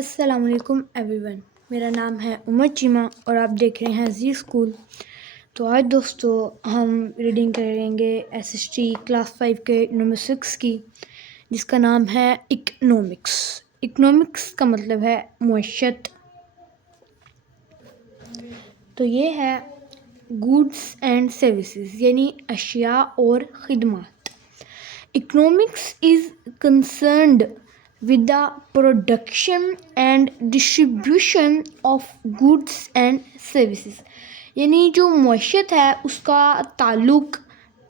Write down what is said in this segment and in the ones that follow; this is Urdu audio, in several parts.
السلام علیکم ایوری ون، میرا نام ہے عمر چیمہ اور آپ دیکھ رہے ہیں زی اسکول۔ تو آج دوستو ہم ریڈنگ کریں گے ایس ایس ٹی کلاس 5 کے نمبر 6 کی، جس کا نام ہے اکنامکس۔ اکنامکس کا مطلب ہے معیشت۔ تو یہ ہے گوڈس اینڈ سروسز، یعنی اشیاء اور خدمات۔ Economics is concerned with the production and distribution of goods and services، یعنی جو معیشت ہے اس کا تعلق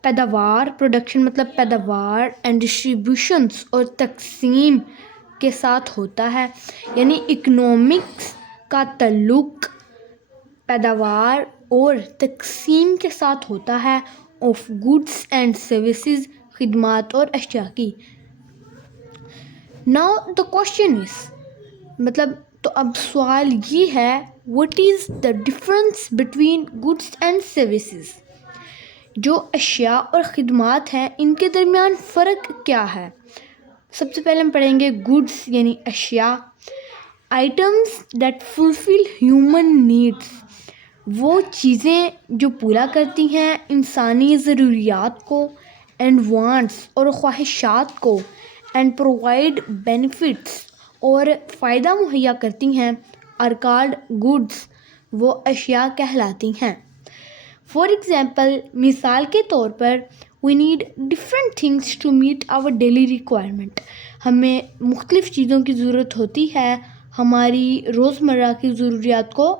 پیداوار، پروڈکشن مطلب پیداوار، اینڈ ڈسٹریبیوشنس اور تقسیم کے ساتھ ہوتا ہے۔ یعنی اکنامکس کا تعلق پیداوار اور تقسیم کے ساتھ ہوتا ہے آف گوڈس اینڈ سروسز، خدمات اور اشیاء کی۔ Now the question is، مطلب تو اب سوال یہ ہے what is the difference between goods and services، جو اشیاء اور خدمات ہیں ان کے درمیان فرق کیا ہے۔ سب سے پہلے ہم پڑھیں گے گوڈس یعنی اشیاء، items that fulfill human needs، وہ چیزیں جو پورا کرتی ہیں انسانی ضروریات کو، and wants اور خواہشات کو، اینڈ پرووائڈ بینیفٹس اور فائدہ مہیا کرتی ہیں، آر کالڈ گوڈس، وہ اشیاء کہلاتی ہیں۔ فار ایگزامپل، مثال کے طور پر we need different things to meet our daily requirement, ہمیں مختلف چیزوں کی ضرورت ہوتی ہے ہماری روزمرہ کی ضروریات کو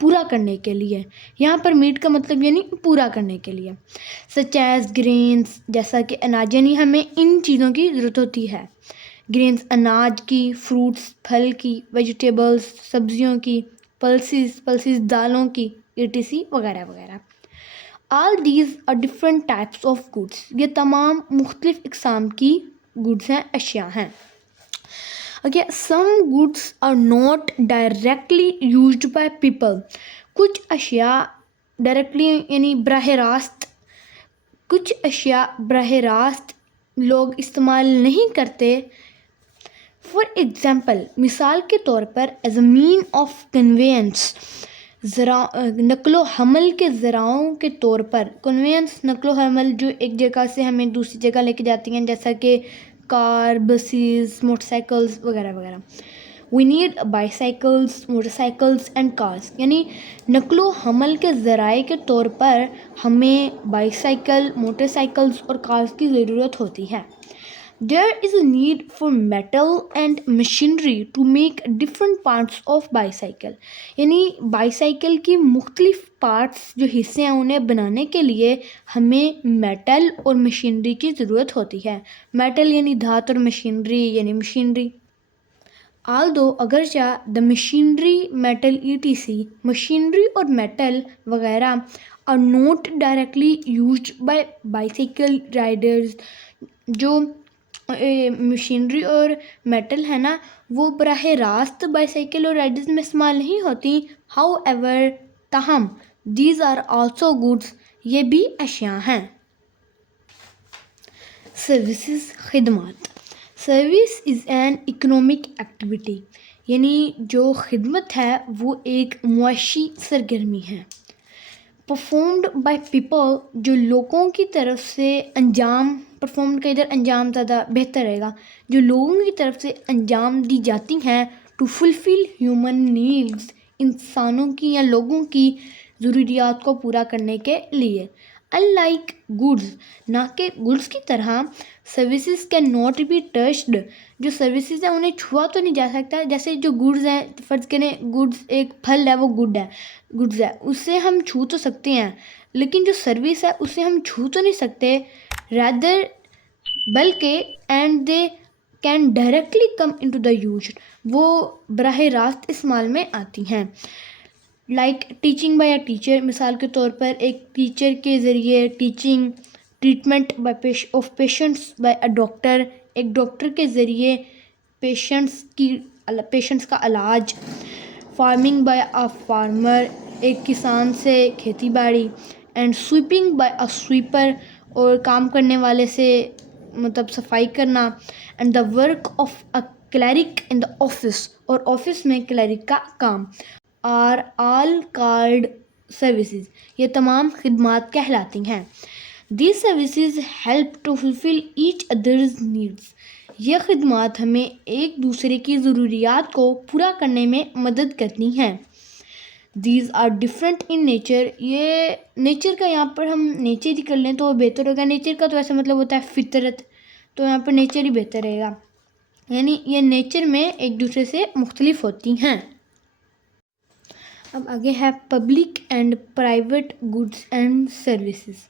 پورا کرنے کے لیے۔ یہاں پر میٹ کا مطلب یعنی پورا کرنے کے لیے، سچ ایز گرینس، جیسا کہ اناج، یعنی ہمیں ان چیزوں کی ضرورت ہوتی ہے، گرینس اناج کی، فروٹس پھل کی، ویجیٹیبلس سبزیوں کی، پلسز دالوں کی، ETC وغیرہ وغیرہ۔ All these are different types of goods, یہ تمام مختلف اقسام کی گوڈس ہیں، اشیاء ہیں۔ Okay, some goods are not directly used by people، کچھ اشیاء ڈائریکٹلی یعنی براہ راست، کچھ اشیاء براہ راست لوگ استعمال نہیں کرتے۔ فار ایگزامپل، مثال کے طور پر as a mean of conveyance, نقل و حمل کے ذرائعوں کے طور پر۔ کنوینس نقل و حمل جو ایک جگہ سے ہمیں دوسری جگہ لے کے جاتی ہیں، جیسا کہ کار، بسیز، موٹر سائیکلز وغیرہ وغیرہ۔ We need bicycles, motorcycles and cars, یعنی نقل و حمل کے ذرائع کے طور پر ہمیں بائیسائیکل، موٹر سائیکلز اور کارز کی ضرورت ہوتی ہے۔ There is a need for metal and machinery to make different parts of bicycle، یعنی بائیسائیکل کی مختلف پارٹس جو حصے ہیں انہیں بنانے کے لیے ہمیں میٹل اور مشینری کی ضرورت ہوتی ہے۔ میٹل یعنی دھات اور مشینری یعنی مشینری۔ although اگرچہ the machinery metal ETC، machinery اور میٹل وغیرہ are not directly used by bicycle riders، جو مشینری اور میٹل ہے نا وہ براہ راست بائیسائیکل اور رائڈرز میں استعمال نہیں ہوتی۔ ہاؤ ایور، تاہم دیز آر آلسو گوڈس، یہ بھی اشیاء ہیں۔ سروسز، خدمات۔ Service is an economic activity, یعنی جو خدمت ہے وہ ایک معاشی سرگرمی ہے۔ پرفارمڈ بائی پیپل، جو لوگوں کی طرف سے انجام، پرفارمڈ کا ادھر انجام زیادہ بہتر رہے گا، جو لوگوں کی طرف سے انجام دی جاتی ہیں، ٹو فلفل ہیومن نیڈز، انسانوں کی یا لوگوں کی ضروریات کو پورا کرنے کے لیے۔ unlike goods، نہ کہ گڈس کی طرح، services can not be touched, جو سروسز ہیں انہیں چھوا تو نہیں جا سکتا۔ جیسے جو گڈز ہیں، فرض کریں گڈس ایک پھل ہے، وہ گڈز ہے، اسے ہم چھو تو سکتے ہیں، لیکن جو سروس ہے اسے ہم چھو تو نہیں سکتے، rather بلکہ and they can directly come into the use, وہ براہ راست استعمال میں آتی ہیں۔ Like teaching by a teacher, مثال کے طور پر ایک ٹیچر کے ذریعے teaching, treatment of patients by a doctor, ایک ڈاکٹر کے ذریعے پیشنٹس کا علاج۔ فارمنگ بائی اے فارمر، ایک کسان سے کھیتی باڑی۔ And sweeping by a sweeper, اور کام کرنے والے سے مطلب صفائی کرنا۔ And the work of a cleric in the office اور آفس میں cleric کا کام are all called services. یہ تمام خدمات کہلاتی ہیں. These services help to fulfill each other's needs. یہ خدمات ہمیں ایک دوسرے کی ضروریات کو پورا کرنے میں مدد کرتی ہیں. These are different in nature. یہ نیچر کا یہاں پر ہم نیچر ہی کر لیں تو بہتر ہوگا. نیچر کا تو ایسا مطلب ہوتا ہے فطرت, تو یہاں پر نیچر ہی بہتر رہے گا. یعنی یہ نیچر میں ایک دوسرے سے مختلف ہوتی ہیں. اب آگے ہے public and private goods and services,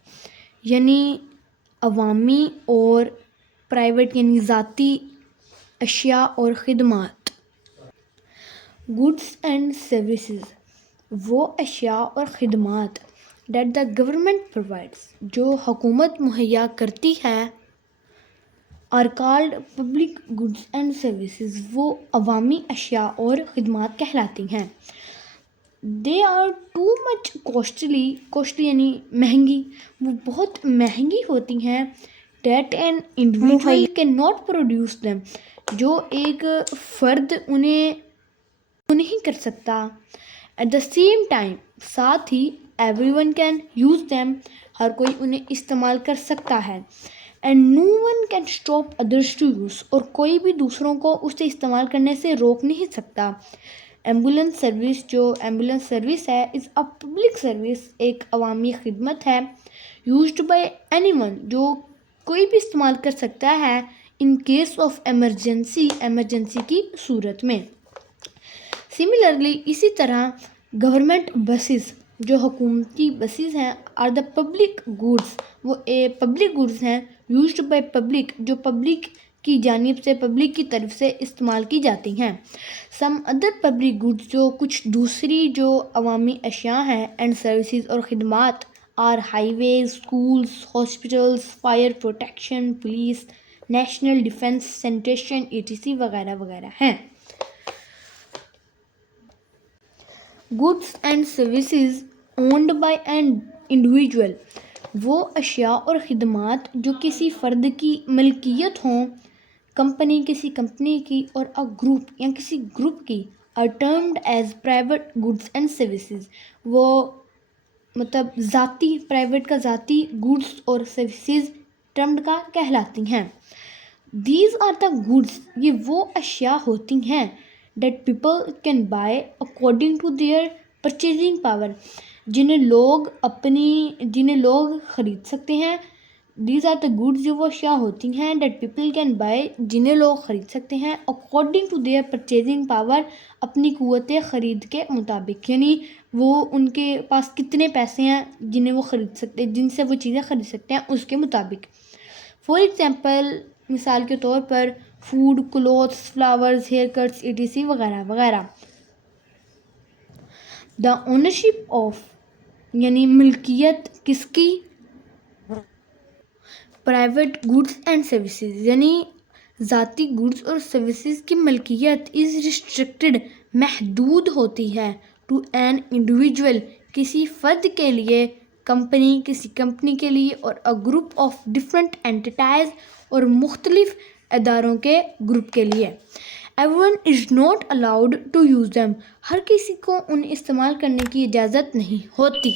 یعنی عوامی اور پرائیویٹ یعنی ذاتی اشیاء اور خدمات. گڈس اینڈ سروسز وہ اشیاء اور خدمات دیٹ دا گورنمنٹ پرووائڈس جو حکومت مہیا کرتی ہے are called public goods and services. وہ عوامی اشیاء اور خدمات کہلاتی ہیں. They are too much costly یعنی مہنگی, وہ بہت مہنگی ہوتی ہیں. That an individual cannot produce them, جو ایک فرد انہیں نہیں کر سکتا. At the same time, ساتھ ہی everyone can use them, ہر کوئی انہیں استعمال کر سکتا ہے. And no one can stop others to use, اور کوئی بھی دوسروں کو اسے استعمال کرنے سے روک نہیں سکتا. ایمبولینس سروس جو ایمبولینس سروس ہے از اے پبلک سروس, ایک عوامی خدمت ہے. یوزڈ بائی اینی ون, جو کوئی بھی استعمال کر سکتا ہے. ان کیس آف ایمرجنسی کی صورت میں. سملرلی اسی طرح گورنمنٹ بسز جو حکومتی بسیز ہیں آر دا پبلک گڈس, وہ پبلک گڈس ہیں. یوزڈ بائی پبلک جو پبلک کی جانب سے پبلک کی طرف سے استعمال کی جاتی ہیں. سم ادر پبلک گڈس جو کچھ دوسری جو عوامی اشیاء ہیں اینڈ سروسز اور خدمات are highways, schools, hospitals, fire protection, police, national defence, sanitation ETC وغیرہ وغیرہ ہیں. Goods and services owned by an individual وہ اشیاء اور خدمات جو کسی فرد کی ملکیت ہوں, کسی کمپنی کی اور گروپ یا کسی گروپ کی, are termed as private goods and services. وہ مطلب ذاتی, پرائیویٹ کا ذاتی گڈس اور سروسز ٹرمڈ کا کہلاتی ہیں. These are the goods, یہ وہ اشیاء ہوتی ہیں that people can buy according to their purchasing power, جنہیں لوگ خرید سکتے ہیں. These are the goods, جو وہ اشیاء ہوتی ہیں that people can buy, جنہیں لوگ خرید سکتے ہیں according to their purchasing power, اپنی قوت خرید کے مطابق, یعنی وہ ان کے پاس کتنے پیسے ہیں جنہیں وہ خرید سکتے, جن سے وہ چیزیں خرید سکتے ہیں اس کے مطابق. فار ایگزامپل, مثال کے طور پر food, clothes, flowers, haircuts ETC وغیرہ وغیرہ. دا اونرشپ آف یعنی ملکیت کس کی, پرائیویٹ گڈس اینڈ سروسز یعنی ذاتی گڈس اور سروسز کی ملکیت از ریسٹرکٹڈ محدود ہوتی ہے. ٹو این انڈیویجول کسی فرد کے لیے, کسی کمپنی کے لیے, اور اے گروپ آف ڈفرینٹ اینٹیٹیز اور مختلف اداروں کے گروپ کے لیے. Everyone is not allowed to use them, ہر کسی کو انہیں استعمال کرنے کی اجازت نہیں ہوتی.